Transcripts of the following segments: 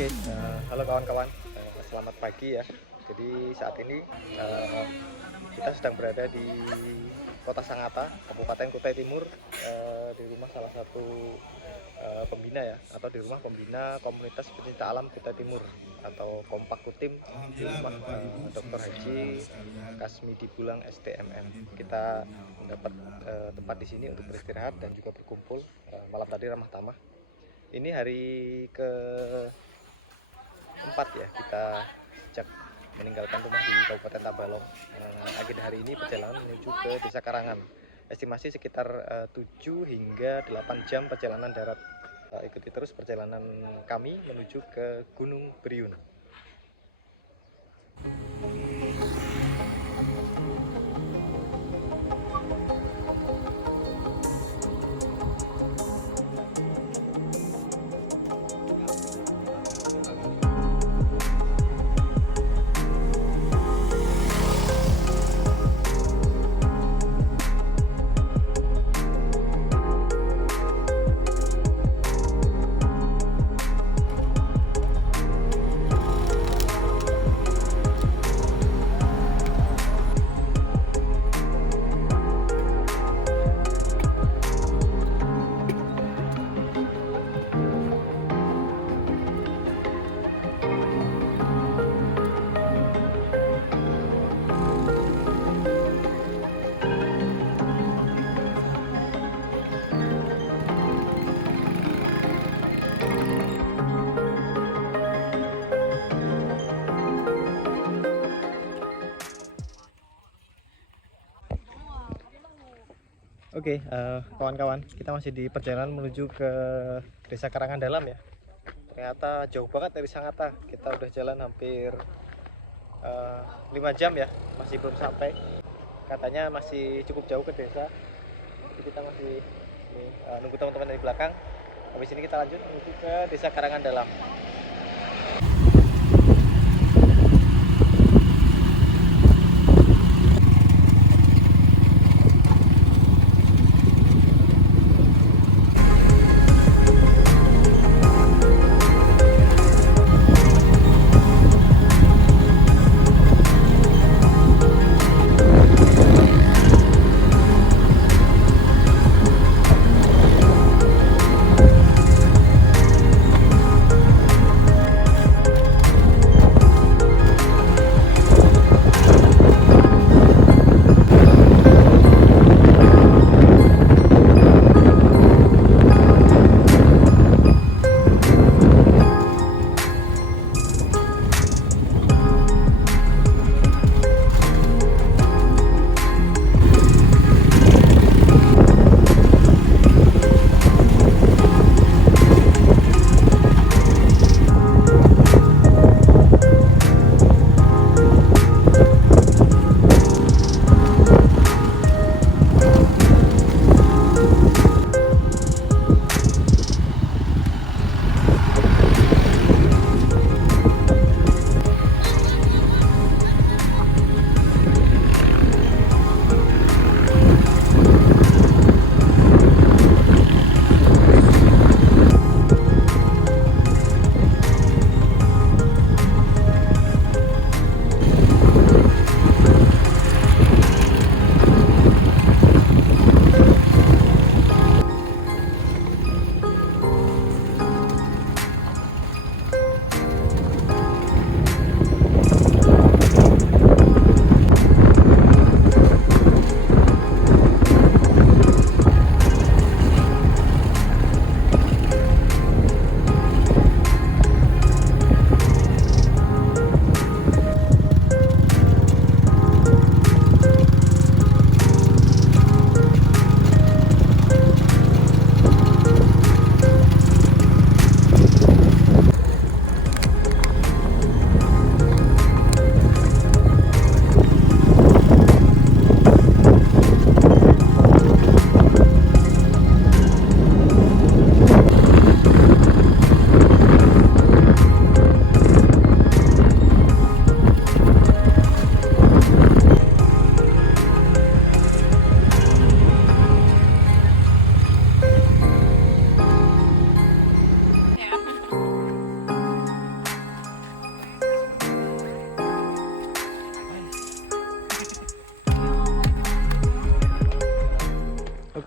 Oke, halo kawan-kawan, selamat pagi ya. Jadi saat ini kita sedang berada di Kota Sangatta, Kabupaten Kutai Timur, di rumah salah satu pembina ya, atau di rumah pembina Komunitas Pecinta Alam Kutai Timur atau Kompak Kutim, di rumah Dr. Haji Kasmidi Bulang STMM. Kita mendapat tempat di sini untuk beristirahat dan juga berkumpul malam tadi ramah tamah. Ini hari ke 4 ya kita sejak meninggalkan rumah di Kabupaten Tabalong. Agenda hari ini perjalanan menuju ke Desa Karangan. Estimasi sekitar 7 hingga 8 jam perjalanan darat. Ikuti terus perjalanan kami menuju ke Gunung Beriun. Oke, kawan-kawan, kita masih di perjalanan menuju ke Desa Karangan Dalam ya. Ternyata jauh banget dari Sangatta. Kita udah jalan hampir 5 jam ya, masih belum sampai. Katanya masih cukup jauh ke desa. Jadi kita masih nunggu teman-teman dari belakang. Habis ini kita lanjut menuju ke Desa Karangan Dalam.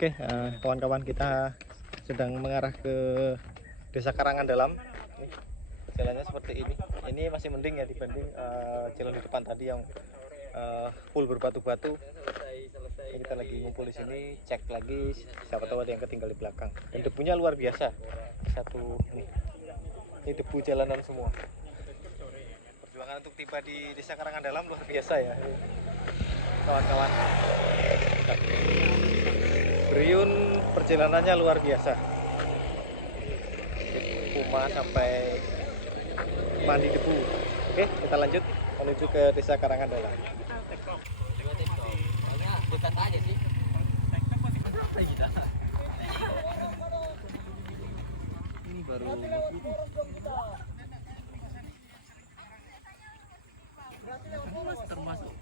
Oke, kawan-kawan, kita sedang mengarah ke Desa Karangan Dalam. Jalannya seperti ini. Ini masih mending ya dibanding jalan di depan tadi yang full berbatu-batu. Ini kita lagi ngumpul di sini, cek lagi siapa tahu ada yang ketinggal di belakang. Dan debunya luar biasa. Satu nih. Ini debu jalanan semua. Perjuangan untuk tiba di Desa Karangan Dalam luar biasa ya, kawan-kawan. Beriun perjalanannya luar biasa. Puma sampai mandi debu. Oke, kita lanjut menuju ke Desa Karangan Dalam. Ini baru termasuk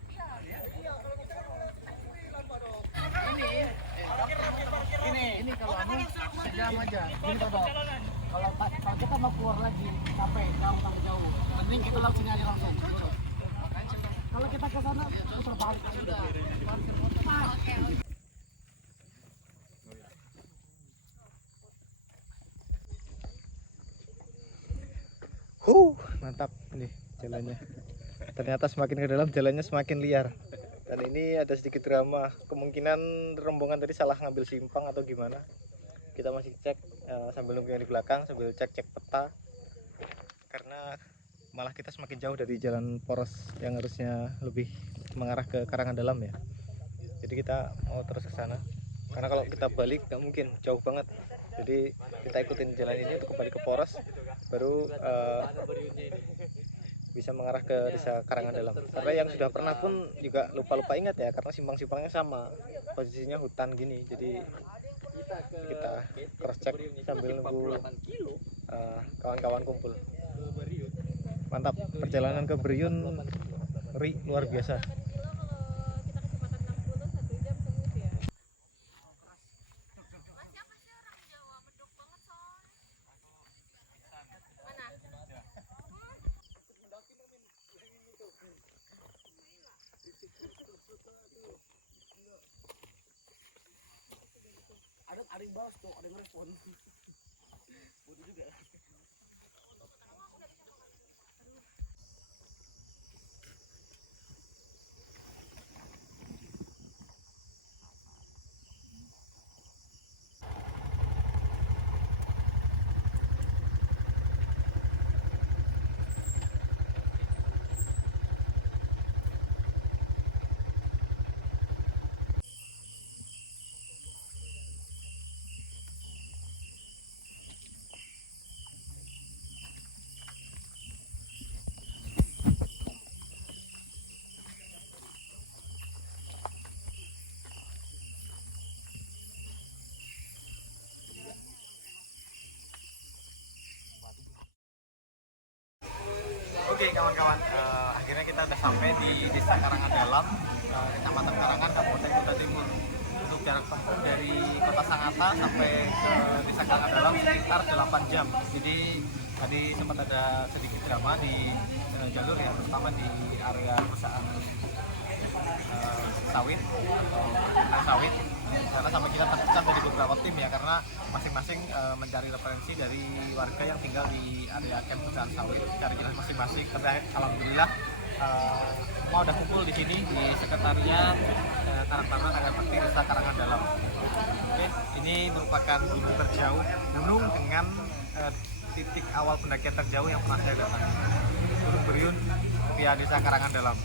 ini kalau sejam aja. Ini kalau kita mau keluar lagi capek jauh. Mending kita langsung nyari langsung. Kalau kita ke sana putar balik. Mantap nih jalannya. Ternyata semakin ke dalam jalannya semakin liar. Dan ini ada sedikit drama, kemungkinan rombongan tadi salah ngambil simpang atau gimana. Kita masih cek sambil nunggu yang di belakang, sambil cek peta. Karena malah kita semakin jauh dari jalan poros yang harusnya lebih mengarah ke Karangan Dalam ya. Jadi kita mau terus ke sana. Karena kalau kita balik nggak mungkin, jauh banget. Jadi kita ikutin jalan ini untuk kembali ke poros, baru bisa mengarah ke Desa Karangan Dalam. Karena yang sudah pernah pun juga lupa ingat ya, karena simpang-simpangnya sama, posisinya hutan gini. Jadi kita cross check sambil nunggu kawan-kawan kumpul. Mantap, perjalanan ke Beriun luar biasa. Ada yang balas tuh, ada yang respon. Bodoh juga. Oke kawan-kawan, akhirnya kita udah sampai di Desa Karangan Dalam, Kecamatan Karangan, Kabupaten Kuta Timur. Untuk jarak tempuh dari Kota Sangatta sampai ke Desa Karangan Dalam sekitar 8 jam. Jadi tadi sempat ada sedikit drama di jalur ya, terutama di area perusahaan sawit atau perkebunan sawit. Karena sampai kita terpecah dari beberapa tim ya, karena masing-masing mencari referensi dari warga yang tinggal di area camp perusahaan sawit, cari jalan masing-masing. Tapi alhamdulillah semua udah kumpul di sini di sekretariat Karang Taruna Karang Bakti Desa Karangan Dalam. Oke, ini merupakan gunung terjauh, gunung dengan titik awal pendakian terjauh yang pernah saya datangi. Gunung Beriun via Desa Karangan Dalam.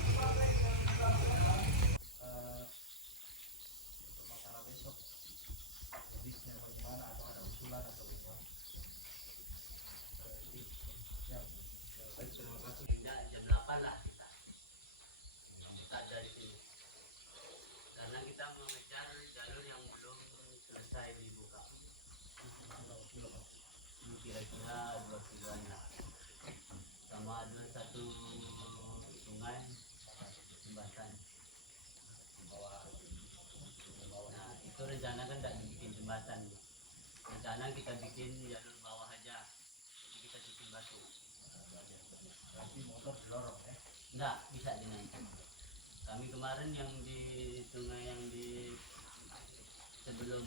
Rencana kan tidak bikin jembatan, rencana kita bikin jalur bawah aja, jadi kita bikin batu. Tapi motor lorong ya? Enggak, bisa dinaikkan. Kami kemarin yang di sungai yang di sebelum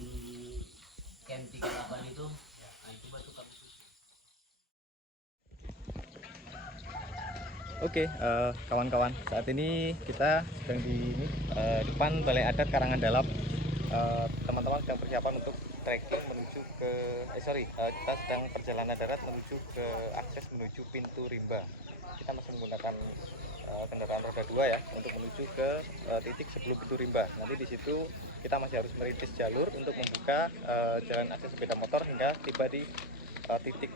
camp 38 itu, nah itu batu kami susun. Oke, kawan-kawan, saat ini kita sedang di depan Balai Adat Karangan Dalam. Teman-teman sedang persiapan untuk trekking menuju ke, kita sedang perjalanan darat menuju ke akses menuju pintu rimba. Kita masih menggunakan kendaraan roda 2 ya untuk menuju ke titik sebelum pintu rimba. Nanti di situ kita masih harus merintis jalur untuk membuka jalan akses sepeda motor hingga tiba di titik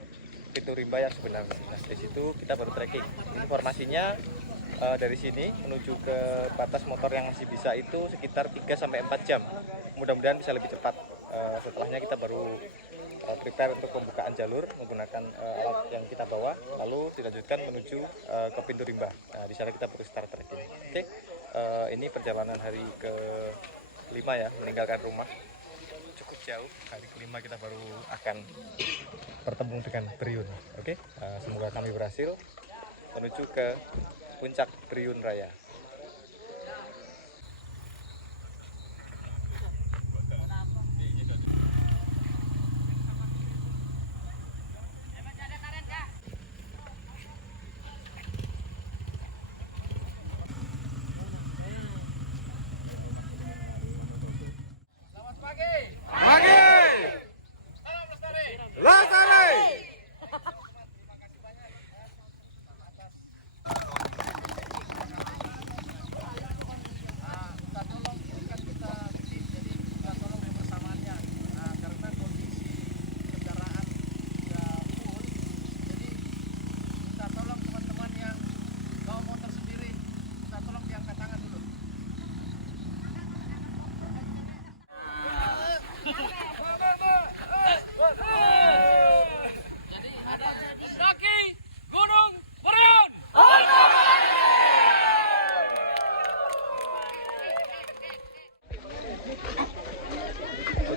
pintu rimba yang sebenarnya. Nah, di situ kita baru trekking. Informasinya dari sini menuju ke batas motor yang masih bisa itu sekitar 3-4 jam. Mudah-mudahan bisa lebih cepat. Setelahnya kita baru prepare untuk pembukaan jalur menggunakan alat yang kita bawa, lalu dilanjutkan menuju ke pintu rimba. Nah, di sana kita baru start trekking. Oke, ini perjalanan hari ke-5 ya, meninggalkan rumah. Cukup jauh. Hari ke-5 kita baru akan bertemu dengan Beriun. Oke, semoga kami berhasil menuju ke puncak Beriun Raya.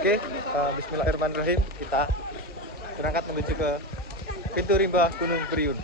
Oke, bismillahirrahmanirrahim. Kita berangkat menuju ke pintu rimba Gunung Beriun.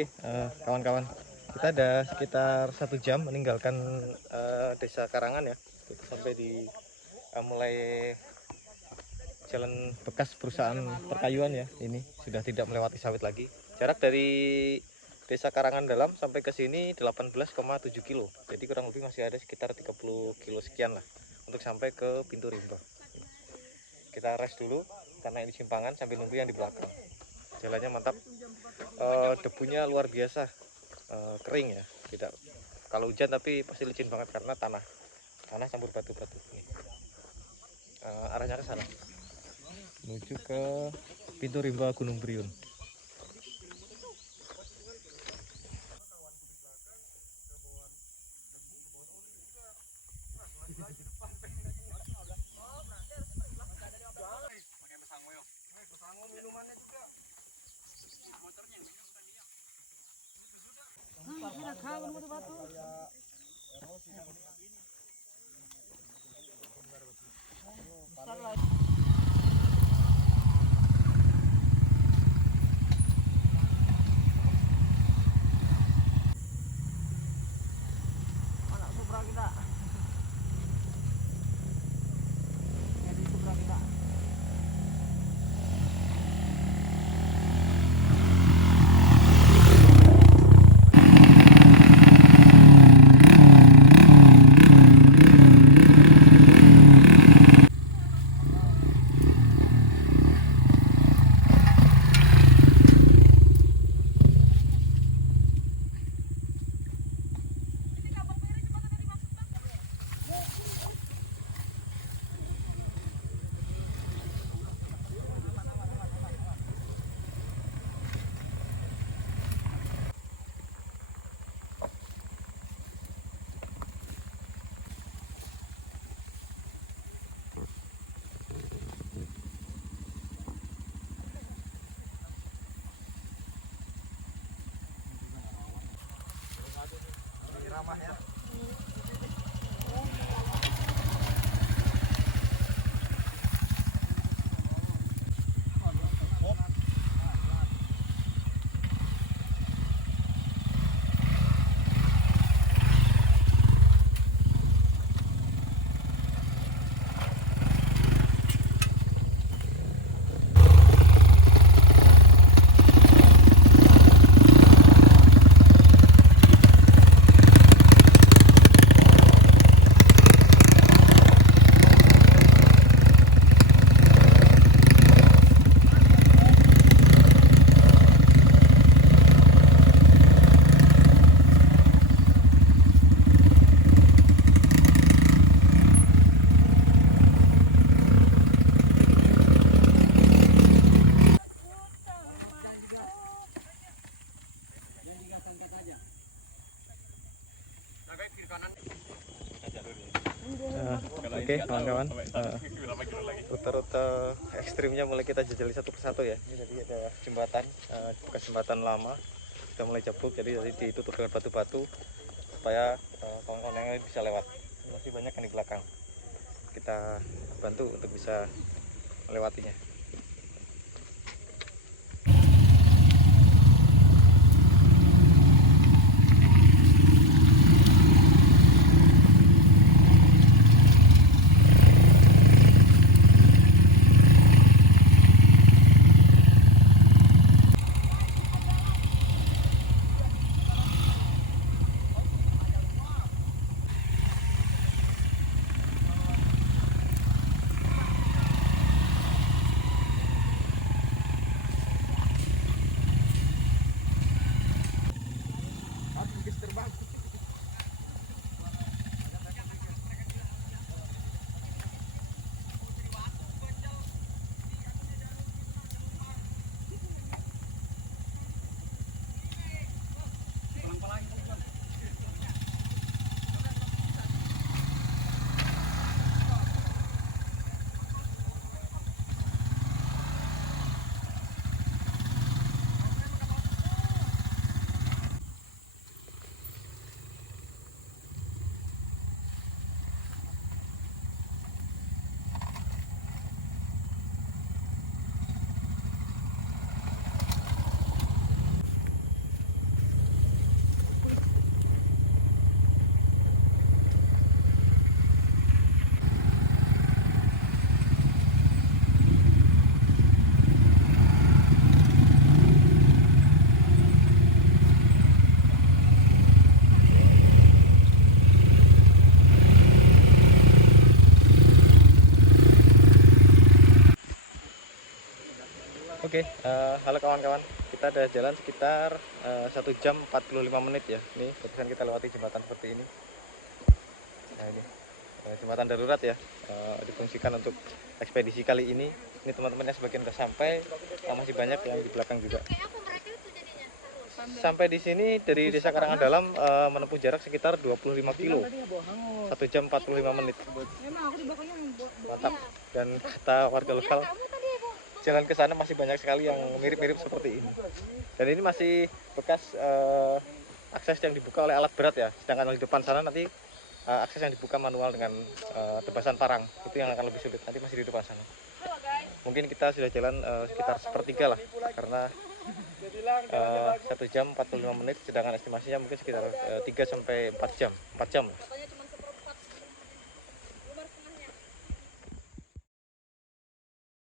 Oke, kawan-kawan, kita ada sekitar 1 jam meninggalkan desa Karangan ya. Kita sampai di mulai jalan bekas perusahaan perkayuan ya. Ini sudah tidak melewati sawit lagi. Jarak dari desa Karangan Dalam sampai ke sini 18,7 kilo. Jadi kurang lebih masih ada sekitar 30 kilo sekian lah untuk sampai ke pintu rimba. Kita rest dulu karena ini simpangan sambil nunggu yang di belakang. Jalannya mantap, debunya luar biasa, kering ya, tidak kalau hujan tapi pasti licin banget karena tanah campur batu-batu. Arahnya ke sana menuju ke pintu rimba Gunung Briun. Ramah ya. Oke kawan-kawan, rute-rute ekstrimnya mulai kita jajali satu persatu ya. Ini tadi ada jembatan, bekas jembatan lama sudah mulai jeblok, jadi tadi ditutup dengan batu-batu supaya kawan-kawan yang lain bisa lewat. Masih banyak yang di belakang, kita bantu untuk bisa melewatinya. Oke, halo kawan-kawan. Kita ada jalan sekitar 1 jam 45 menit ya. Ini barusan kita lewati jembatan seperti ini. Nah ini jembatan darurat ya, difungsikan untuk ekspedisi kali ini. Ini teman-temannya sebagian sudah sampai, masih banyak yang di belakang juga. Sampai di sini dari Desa Karangan Dalam menempuh jarak sekitar 25 kilo, 1 jam 45 menit. Mantap. Dan kata warga lokal, jalan ke sana masih banyak sekali yang mirip-mirip seperti ini. Dan ini masih bekas akses yang dibuka oleh alat berat ya. Sedangkan di depan sana nanti akses yang dibuka manual dengan tebasan parang. Itu yang akan lebih sulit. Nanti masih di depan sana. Mungkin kita sudah jalan sekitar sepertiga lah, karena 1 jam 45 menit, sedangkan estimasinya mungkin sekitar 3 sampai 4 jam. 4 jam.